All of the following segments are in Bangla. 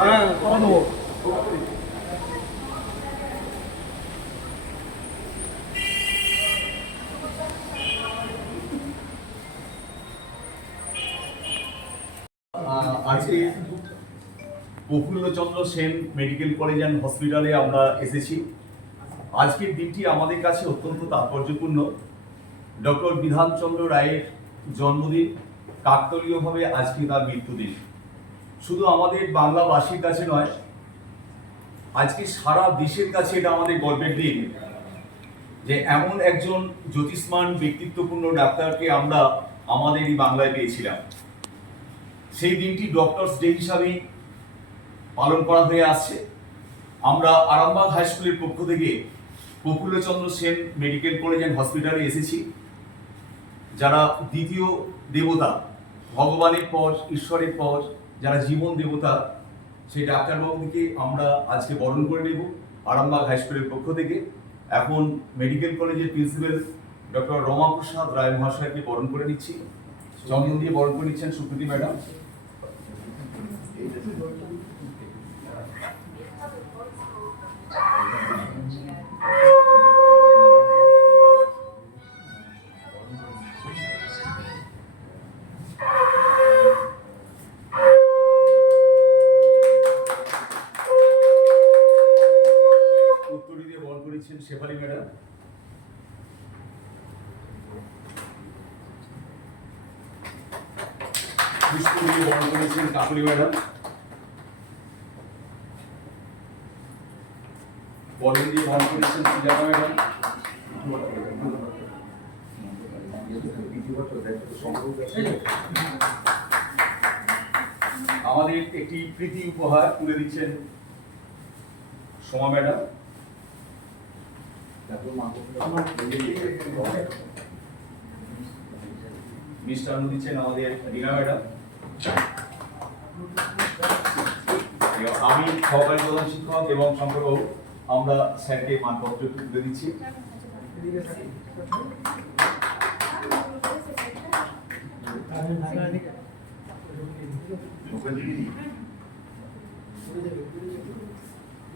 হ্যাঁ আজকে Prafulla Chandra Sen medical college and হসপিটালে আমরা এসেছি। আজকের দিনটি আমাদের কাছে অত্যন্ত তাৎপর্যপূর্ণ। ডক্টর বিধানচন্দ্র রায়ের জন্মদিন, কাকতলীয়ভাবে আজকে তার মৃত্যুদিন। শুধু আমাদের বাংলাবাসীর কাছে নয়, আজকে সারা দেশের কাছে এটা আমাদের গর্বের দিন যে এমন একজন জ্যোতিষ্মান, ব্যক্তিত্বপূর্ণ ডাক্তারকে আমরা আমাদের এই বাংলায় পেয়েছিলাম। সেই দিনটি ডক্টরস ডে হিসাবেই পালন করা হয়ে আসছে। আমরা আরামবাগ হাই স্কুলের পক্ষ থেকে Prafulla Chandra Sen medical college and হসপিটালে এসেছি। যারা দ্বিতীয় দেবতা, ভগবানের পর, ঈশ্বরের পর যারা জীবন দেবতা, সেই ডাক্তারবাবুকে আমরা আজকে বরণ করে নেব আরামবাগ হাইস্কুলের পক্ষ থেকে। এখন মেডিকেল কলেজের প্রিন্সিপাল ডক্টর রমাপ্রসাদ রায় মহাশয়কে বরণ করে নিচ্ছি। চন্দন দিয়ে বরণ করে নিচ্ছেন সুপ্রীতি ম্যাডাম। উত্তরী করেছেন ম্যাডাম দিয়ে করেছেন সুজাতা ম্যাডাম আমাদের একটি প্রীতি উপহার তুলে দিচ্ছেন সোমা ম্যাডাম। মিষ্টান্ন দিচ্ছেন আমাদের রিনা ম্যাডাম। আমি সহকারী প্রধান শিক্ষক এবং শঙ্করবাবু আমরা স্যারকে মানপত্র তুলে দিচ্ছি।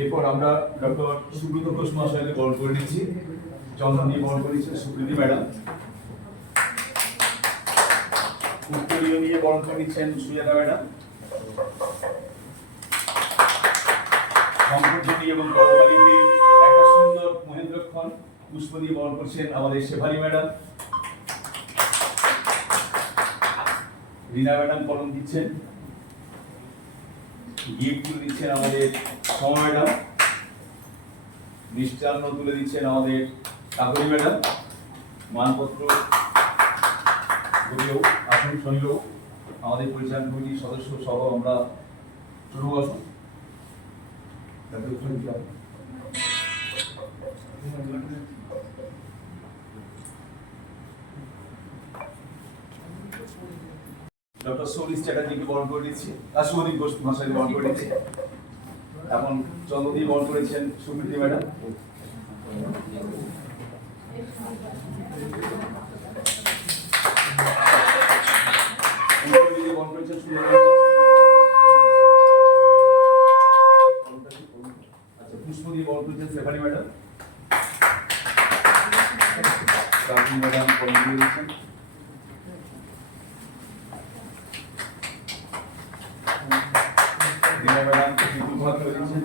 এরপর আমরা ডক্টর সুব্রত ঘোষ মহাশয়কে বরণ করে নিচ্ছি। চন্দন দিয়ে বরণ করে নিচ্ছেন সুপ্রীতি ম্যাডাম। উত্তরীয় নিয়ে বরণ করে নিচ্ছেন সুজাতা ম্যাডাম। শঙ্করজনী এবং একটা সুন্দর মহেন্দ্রক্ষণ পুষ্প দিয়ে বরণ করছেন আমাদের শেফালি ম্যাডাম। রিনা ম্যাডাম কলম দিচ্ছেন। গিফট তুলে দিচ্ছেন আমাদের সমা ম্যাডাম। মিষ্টান্ন তুলে দিচ্ছেন আমাদের কাকলি ম্যাডাম। মানপত্র আসন শৈল আমাদের পরিচালন কমিটির সদস্য সহ আমরা শুরু আসুন ডক্টর সৌরিশ চ্যাটার্জিকে বরণ করে দিচ্ছি। আর সুমদীপ ঘোষ মহাশয়কে বরণ করে দিচ্ছি। এখন চন্দ্রদীপ বরণ করেছেন সুপ্রীতি ম্যাডাম উত্তরদিকে বরণ করেছেন সুজা ম্যাডাম। আচ্ছা পুষ্প দিয়ে বরণ করেছেন শেফালি ম্যাডাম কার্তিক ম্যাডাম বরণ করে দিচ্ছেন রিনা ম্যাডাম বিপুল ভাগ করে দিচ্ছেন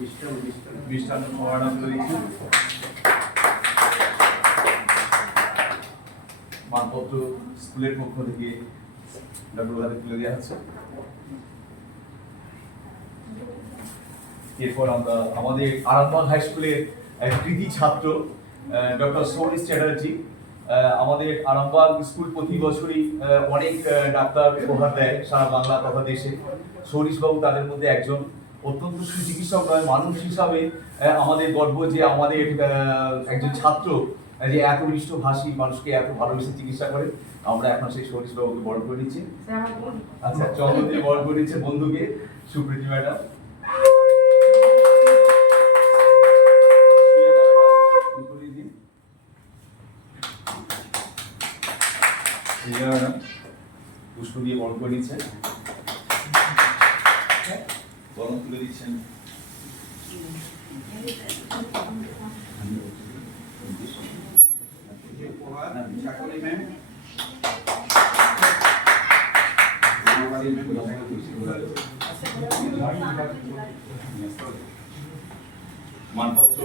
মিষ্টান্ন করে দিচ্ছেন মানপত্র স্কুলের পক্ষ থেকে ডক্টর হাতে তুলে দেওয়া হচ্ছে এরপর আমরা আমাদের আরামবাগ হাই স্কুলের কৃতি ছাত্র ডক্টর সৌরিশ চ্যাটার্জি আমাদের আরামবাগ স্কুল প্রতি বছরই অনেক ডাক্তার উপহার দেয় সারা বাংলা তথা দেশে। সৌরিশবাবু তাদের মধ্যে একজন অত্যন্ত সুচিকিৎসক নয়, মানুষ হিসাবে আমাদের গর্ব যে আমাদের একজন ছাত্র যে এত মিষ্ট ভাষী মানুষকে এত ভালোবেসে চিকিৎসা করে। আমরা এখন সেই সতীশ বাবুকে বরণ করে নিচ্ছি। আচ্ছা চন্দ্র দিয়ে বরণ করে নিচ্ছে বন্ধুকে, সুপ্রীতি ম্যাডাম। পুষ্প দিয়ে বড় করে নিচ্ছে বরণ তুলে দিচ্ছেন মানপত্র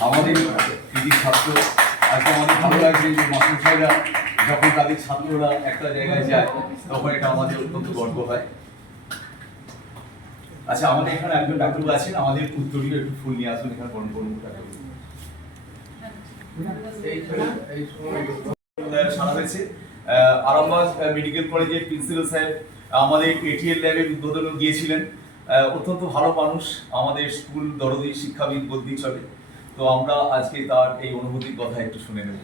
আমাদের কৃতি ছাত্র আজকে আমাদের ভালো লাগছে যে মাস্টারছাইরা যখন তাদের ছাত্ররা একটা জায়গায় যায় তখন এটা আমাদের অত্যন্ত গর্ব হয় আচ্ছা আমাদের এখানে একজন ডাক্তারবাবু আছেন আমাদের উত্তরীয় একটু ফুল নিয়ে আসুন এখানে বরণ করুন ডাক্তারবাবু সারা হয়েছে আরামবাগ মেডিকেল কলেজের প্রিন্সিপাল স্যার, আমাদের এটিএল ল্যাবের উদ্বোধনে গিয়েছিলেন। অত্যন্ত ভালো মানুষ, আমাদের স্কুল দরদি শিক্ষাবিদ বলতেই চলে। তো আমরা আজকে তার এই অনুভূতির কথা একটু শুনে নেব।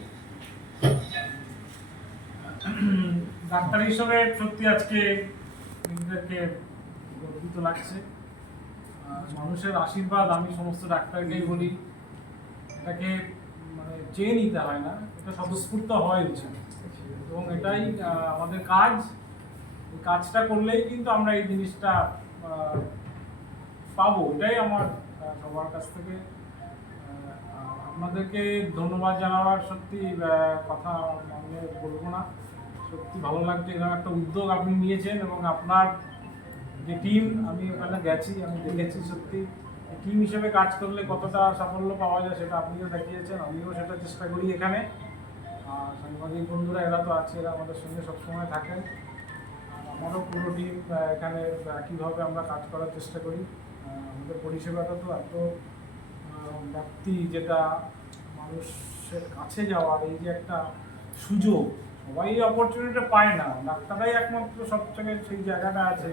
ডাক্তার হিসেবে সত্যি আজকে গর্বিত লাগছে। মানুষের আশীর্বাদ, আমি সমস্ত ডাক্তারকেই বলি। এটাকে মানে চেয়ে নিতে হয় না, এটা স্বতঃস্ফূর্ত হয় উচিত। এবং এটাই আমাদের কাজ। এই কাজটা করলেই কিন্তু আমরা এই জিনিসটা পাবো। এটাই আমার সবার কাছ থেকে। আপনাদেরকে ধন্যবাদ জানাবার সত্যি কথা আমি বলব না। সত্যি ভালো লাগছে, এরকম একটা উদ্যোগ আপনি নিয়েছেন এবং আপনার যে টিম আমি ওখানে গেছি, আমি দেখেছি সত্যি। টিম হিসেবে কাজ করলে কতটা সাফল্য পাওয়া যায় সেটা আপনিও দেখিয়েছেন, আমিও সেটা চেষ্টা করি এখানে। সাংবাদিক বন্ধুরা এরা তো আছে এরা আমাদের সঙ্গে সবসময় থাকেন। আমারও পুরো টিম এখানে কীভাবে আমরা কাজ করার চেষ্টা করি আমাদের পরিষেবাটা তো এত আহ, ব্যাপ্তি যেটা মানুষের কাছে যাওয়ার এই যে একটা সুযোগ সবাই অপরচুনিটি পায় না। ডাক্তাররাই একমাত্র সব থেকে সেই জায়গাটা আছে।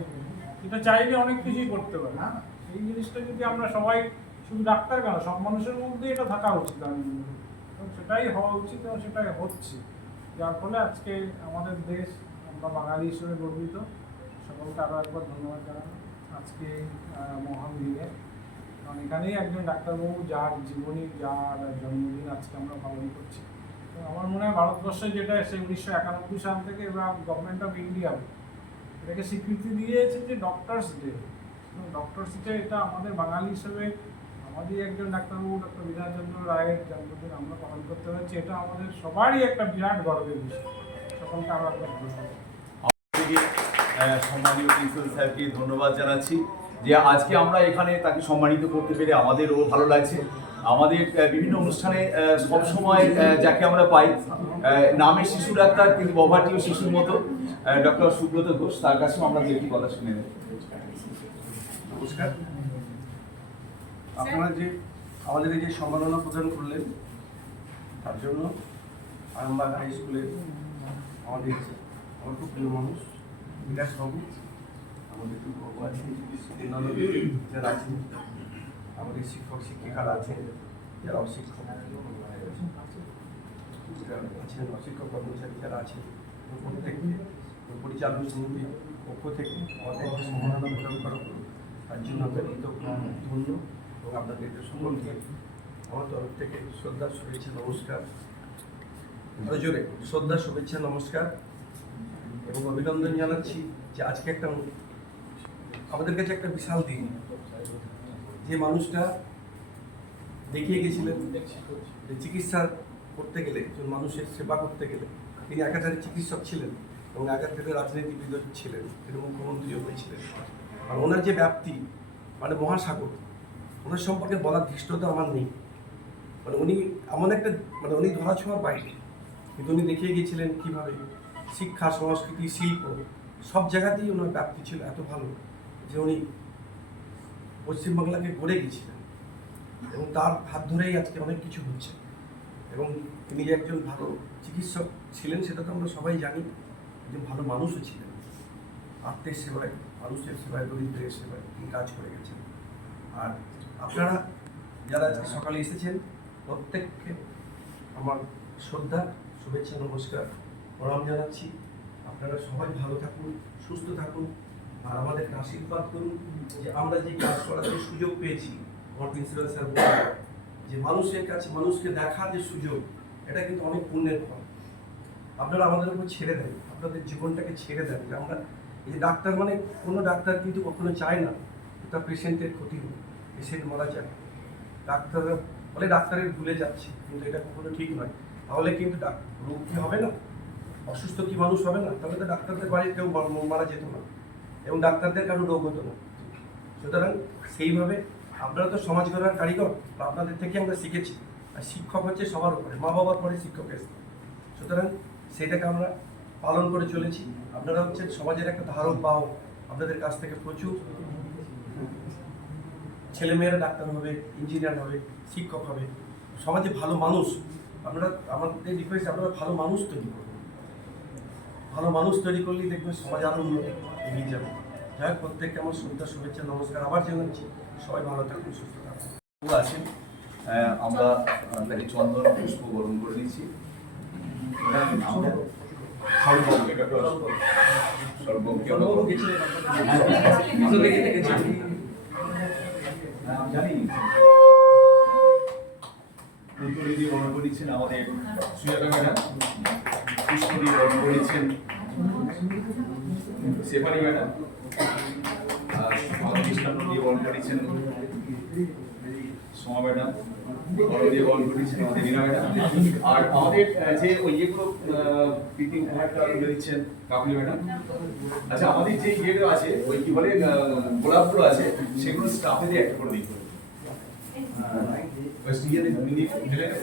এটা চাইলে অনেক কিছুই করতে পারে। না এই জিনিসটা যদি আমরা সবাই শুধু ডাক্তার কেন সব মানুষের মধ্যে এটা থাকা উচিত আমি। এবং সেটাই হওয়া উচিত এবং সেটাই হচ্ছে। যার ফলে আজকে আমাদের দেশ, আমরা বাঙালি হিসেবে গর্বিত। সকলকে আরও একবার ধন্যবাদ জানানো আজকে মহান দিনে। কারণ এখানেই একজন ডাক্তারবাবু যার জীবনী, যার জন্মদিন আজকে আমরা পালন করছি। তো আমার মনে হয় ভারতবর্ষে যেটা সেই উনিশশো একানব্বই সাল থেকে এবার গভর্নমেন্ট অফ ইন্ডিয়া এটাকে স্বীকৃতি দিয়েছে যে ডক্টরস ডে ডক্টরস ডে এটা আমাদের বাঙালি হিসেবে আমাদের একজন ডাক্তারবাবু ডক্টর বিধানচন্দ্র রায়ের জন্মদিন আমরা পালন করতে পারছি এটা আমাদের সবারই একটা বিরাট গর্বের বিষয়। সকলকে আহ, সম্মানীয় প্রিন্সিপাল স্যারকে ধন্যবাদ জানাচ্ছি যে আজকে আমরা এখানে তাকে সম্মানিত করতে পেরে আমাদেরও ভালো লাগছে। আমাদের বিভিন্ন অনুষ্ঠানে সব সময় যাকে আমরা পাই নামে শিশু ডাক্তার কিন্তু বভাটিও শিশুর মতো। ডক্টর সুব্রত ঘোষ তার কাছেও আমরা একটি কথা শুনে নেব নমস্কার। আপনারা যে আমাদের এই যে সম্মাননা প্রদান করলেন, তার জন্য আরামবাগ হাই স্কুলের আমাদের আমার খুব প্রিয় মানুষ, বিকাশ বাবু। আমাদের যারা আছেন, আমাদের শিক্ষক, শিক্ষিকারা আছেন, যারা অশিক্ষক আছেন, অশিক্ষক কর্মচারী যারা আছেন প্রত্যেককে পরিচালন সমিতির পক্ষ থেকে আমাদের সম্মাননা প্রদান করা তার জন্য আমরা ধন্য। এবং আপনাদের সকলকে আমার তরফ থেকে শ্রদ্ধা, শুভেচ্ছা, নমস্কার। আরও জোরে, শ্রদ্ধা, শুভেচ্ছা, নমস্কার এবং অভিনন্দন জানাচ্ছি যে আজকে একটা আমাদের কাছে একটা বিশাল দিন। যে মানুষটা দেখিয়ে গেছিলেন যে চিকিৎসা করতে গেলে, একজন মানুষের সেবা করতে গেলে, তিনি একাধারে চিকিৎসক ছিলেন এবং একাধারে রাজনীতিবিদ ছিলেন, তিনি মুখ্যমন্ত্রীও হয়েছিলেন। আর ওনার যে ব্যাপ্তি মানে মহাসাগর ওনার সম্পর্কে বলার ধৃষ্টতা আমার নেই। মানে উনি এমন একটা মানে উনি ধরা ছোঁয়ার বাইরে। কিন্তু উনি দেখিয়ে গিয়েছিলেন কীভাবে শিক্ষা, সংস্কৃতি, শিল্প, সব জায়গাতেই ওনার ব্যাপ্তি ছিল এত ভালো যে উনি পশ্চিমবাংলাকে গড়ে গিয়েছিলেন। এবং তার হাত ধরেই আজকে অনেক কিছু হচ্ছে। এবং তিনি যে একজন ভালো চিকিৎসক ছিলেন, সেটা তো আমরা সবাই জানি একজন ভালো মানুষও ছিলেন। আত্মের সেবায়, মানুষের সেবায়, দরিদ্রের সেবায় তিনি কাজ করে গেছেন। আর আপনারা যারা সকালে এসেছেন, প্রত্যেককে আমার শ্রদ্ধা, শুভেচ্ছা, নমস্কার প্রণাম জানাচ্ছি। আপনারা সবাই ভালো থাকুন, সুস্থ থাকুন আর আমাদেরকে আশীর্বাদ করুন যে আমরা যে কাজ করার যে সুযোগ পেয়েছি আমার প্রিন্সিপাল স্যার যে মানুষের কাছে, মানুষকে দেখার যে সুযোগ, এটা কিন্তু অনেক পুণ্যের ফল। আপনারা আমাদের উপর ছেড়ে দেন, আপনাদের জীবনটাকে ছেড়ে দেন। যে আমরা, এই ডাক্তার মানে কোনো ডাক্তার কিন্তু কখনো চায় না তার পেশেন্টের ক্ষতি হোক। পেশেন্ট মারা যায় ডাক্তাররা বলে ডাক্তারের ভুলে যাচ্ছে, কিন্তু এটা কখনো ঠিক নয়। তাহলে কিন্তু রোগ কি হবে না? অসুস্থ কি মানুষ হবে না? তাহলে তো ডাক্তারদের বাড়ির কেউ মারা যেত না, এবং ডাক্তারদের কারও রোগ হতো না। সুতরাং সেইভাবে আপনারা তো সমাজ গড়ার কারিগর, বা আপনাদের থেকে আমরা শিখেছি, আর শিক্ষক হচ্ছে সবার উপরে, মা বাবার পরে শিক্ষকের স্থান। সুতরাং সেটাকে আমরা পালন করে চলেছি। আপনারা হচ্ছেন সমাজের একটা ধারক, বাহক। আপনাদের কাছ থেকে প্রচুর ছেলেমেয়েরা ডাক্তার হবে ইঞ্জিনিয়ার হবে শিক্ষক হবে সমাজে ভালো মানুষ আপনারা আমাদের রিকোয়েস্ট আপনারা ভালো মানুষ তৈরি করবেন ভালো মানুষ তৈরি করলেই দেখবেন সমাজ আরও উন্নত এগিয়ে যাবে। যাই হোক প্রত্যেককে আমার শ্রদ্ধা শুভেচ্ছা নমস্কার আবার জানাচ্ছি। সবাই ভালো থাকুন সুস্থ থাকুন। আছেন আমরা তাকে চন্দন পুষ্প বরণ করে দিচ্ছি। আমরা সর্বজ্ঞ, আমি জানি। দিয়ে বরণ করেছেন আমাদের সুজাতা ম্যাডাম পুষ্প দিয়ে বরণ করেছেন শেফালি ম্যাডাম আর দিয়ে বরণ করেছেন সোমা ম্যাডাম বড় দিয়ে বরণ করেছেন আমাদের ম্যাডাম। আর আমাদের যে ওই ইয়েগুলো পিটিং একটা দিচ্ছেন কাকুলি ম্যাডাম। আচ্ছা আমাদের যে ইয়েগুলো আছে, ওই কি বলে গোলাপগুলো আছে, সেগুলো স্টাফে দিয়ে একটা করে দিতে হবে ইয়েতে নেব।